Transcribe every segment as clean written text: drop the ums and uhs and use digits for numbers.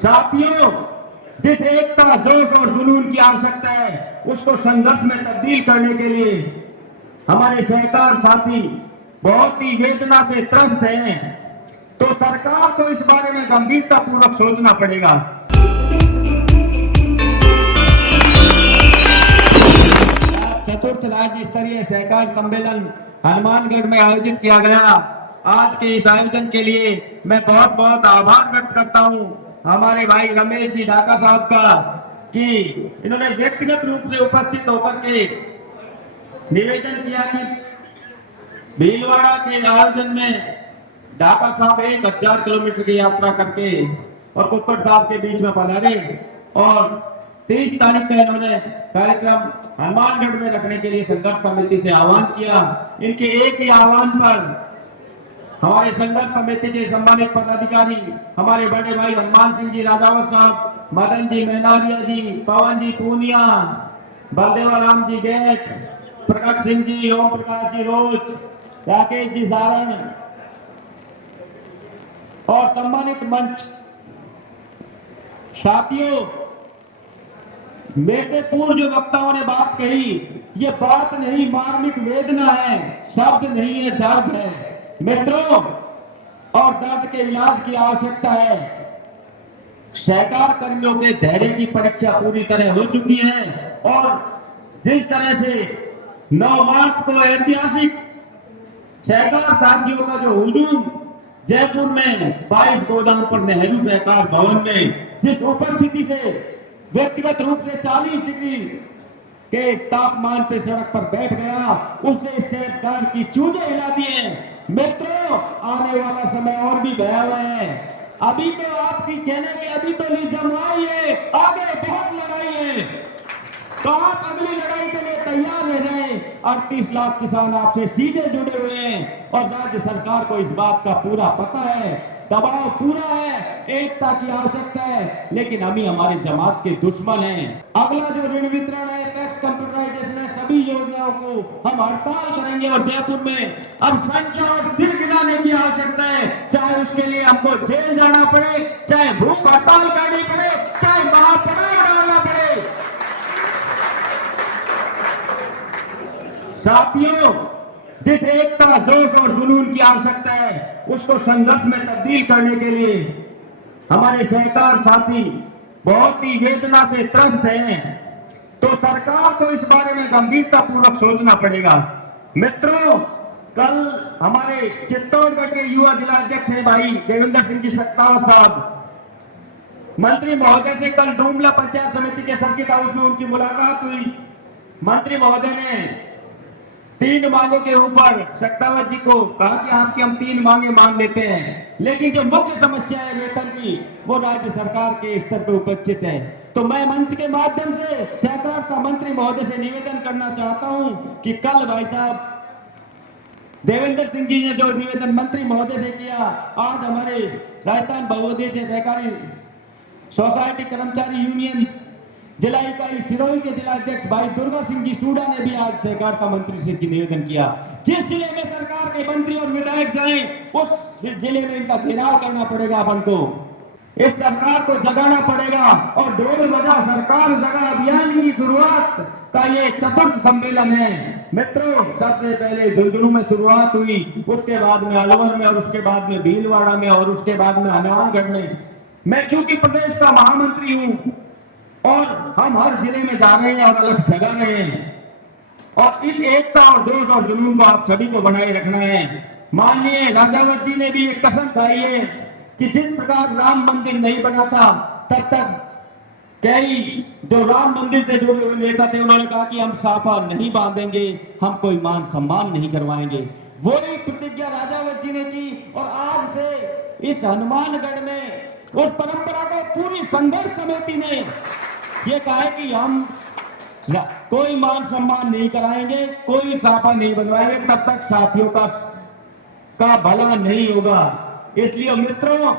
साथियों, जिस एकता, जोश और जुनून की आवश्यकता है उसको संघर्ष में तब्दील करने के लिए हमारे सहकार साथी बहुत ही वेदना से त्रस्त हैं। तो सरकार को इस बारे में गंभीरता पूर्वक सोचना पड़ेगा। चतुर्थ राज्य स्तरीय सहकार सम्मेलन हनुमानगढ़ में आयोजित किया गया। आज के इस आयोजन के लिए मैं बहुत बहुत आभार व्यक्त करता हूं हमारे भाई रमेश जी ढाका साहब का कि इन्होंने व्यक्तिगत रूप से उपस्थित होकर के निवेदन किया कि भीलवाड़ा के आयोजन में ढाका साहब 1000 किलोमीटर की यात्रा करके और कुक्कड़ साहब के बीच में पधारे और 23 तारीख का इन्होंने कार्यक्रम हनुमानगढ़ में रखने के लिए संघर्ष समिति से आह्वान किया। इनके एक ही आह्वान पर हमारे संघर्ष समिति के सम्मानित पदाधिकारी हमारे बड़े भाई हनुमान सिंह जी राजावत साहब, मदन जी मेहनारिया जी, पवन जी पूनिया, बलदेवा राम जी गेट, प्रकट सिंह जी, ओम प्रकाश जी रोज, राकेश जी सारण और सम्मानित मंच साथियों, मेरे पूर्व जो वक्ताओं ने बात कही, ये बात नहीं, मार्मिक वेदना है, शब्द नहीं है, दर्द है मित्रों, और दर्द के इलाज की आवश्यकता है। सहकार कर्मियों के धैर्य की परीक्षा पूरी तरह हो चुकी है और जिस तरह से 9 मार्च को ऐतिहासिक सहकार साथियों का जो हुजूम जयपुर में 22 गोदाम पर नेहरू सहकार भवन में जिस उपस्थिति से व्यक्तिगत रूप से 40 डिग्री के तापमान पे सड़क पर बैठ गया, उसने सरकार की चूजे हिला दिए। मित्रों, आने वाला समय और भी भयावह है। अभी तो आपकी कहने के अभी तो ली जमवाई है, आगे बहुत लड़ाई है, तो आप अगली लड़ाई के लिए तैयार रह जाएं। 38 लाख किसान आपसे सीधे जुड़े हुए हैं और राज्य सरकार को इस बात का पूरा पता है, दबाव पूरा है, एकता की आवश्यकता है, लेकिन अभी हमारे जमात के दुश्मन हैं। अगला जो ऋण वितरण है, टैक्स कंप्यूटराइजेशन है, सभी योजनाओं को हम हड़ताल करेंगे और जयपुर में अब संख्या और दिन गिनाने की आवश्यकता है, चाहे उसके लिए हमको जेल जाना पड़े, चाहे भूख हड़ताल करनी पड़े, चाहे महापड़ाव डालना पड़े। साथियों, जिस एकता, जोश और जुनून की आवश्यकता है उसको संघर्ष में तब्दील करने के लिए हमारे सहकार साथी बहुत ही वेदना से त्रस्त हैं। तो सरकार को इस बारे में गंभीरता पूर्वक सोचना पड़ेगा। मित्रों, कल हमारे चित्तौड़गढ़ के युवा जिला अध्यक्ष हैं भाई देवेंद्र सिंह जी सत्तावत साहब, मंत्री महोदय से कल डूमला पंचायत समिति के सर्किट हाउस में उनकी मुलाकात हुई। मंत्री महोदय ने 3 मांगों के ऊपर सत्तावत जी को कहा कि आपकी हम 3 मांगे मान लेते हैं, लेकिन जो मुख्य समस्या है वेतन की, वो राज्य सरकार के स्तर पर उपस्थित है। तो मैं मंच के माध्यम से सहकारिता मंत्री महोदय से निवेदन करना चाहता हूं कि कल भाई साहब देवेंद्र सिंह जी ने जो निवेदन मंत्री महोदय से किया, आज हमारे राजस्थान बहुउद्देशीय सहकारी सोसाइटी कर्मचारी यूनियन जिला इकाई सिरोही के जिला अध्यक्ष भाई दुर्गा सिंह जी सूडा ने भी आज सहकारिता मंत्री से निवेदन किया, जिस जिले में सरकार के मंत्री और विधायक जाएं, उस जिले में इनका घेराव करना पड़ेगा। अपन को इस सरकार को जगाना पड़ेगा और ढोल बजा सरकार जगा अभियान की शुरुआत का ये चतुर्थ सम्मेलन है। मित्रों, सबसे पहले झुंझुनू में शुरुआत हुई, उसके बाद में अलवर में और उसके बाद में भीलवाड़ा में और उसके बाद में हनुमानगढ़ में। मैं क्योंकि प्रदेश का महामंत्री हूं और हम हर जिले में जा रहे हैं और अलग जगा रहे हैं और इस एकता और जोश और जुनून को आप सभी को बनाए रखना है। माननीय राजावत जी ने भी एक कसम खाई है कि जिस प्रकार राम मंदिर नहीं बना था, तब तक कई जो राम मंदिर से जुड़े हुए नेता थे, उन्होंने कहा कि हम साफा नहीं बांधेंगे, हम कोई मान सम्मान नहीं करवाएंगे। वही प्रतिज्ञा राजावत जी ने की और आज से इस हनुमानगढ़ में उस परंपरा को पूरी संघर्ष समिति ने ये कहा है कि हम कोई मान सम्मान नहीं कराएंगे, कोई साफा नहीं बनवाएंगे, तब तक साथियों का भला नहीं होगा। इसलिए मित्रों,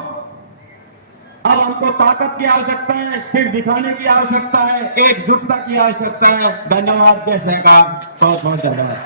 अब हमको ताकत की आवश्यकता है, स्थिर दिखाने की आवश्यकता है, एकजुटता की आवश्यकता है। धन्यवाद। जय सहकार। बहुत बहुत धन्यवाद।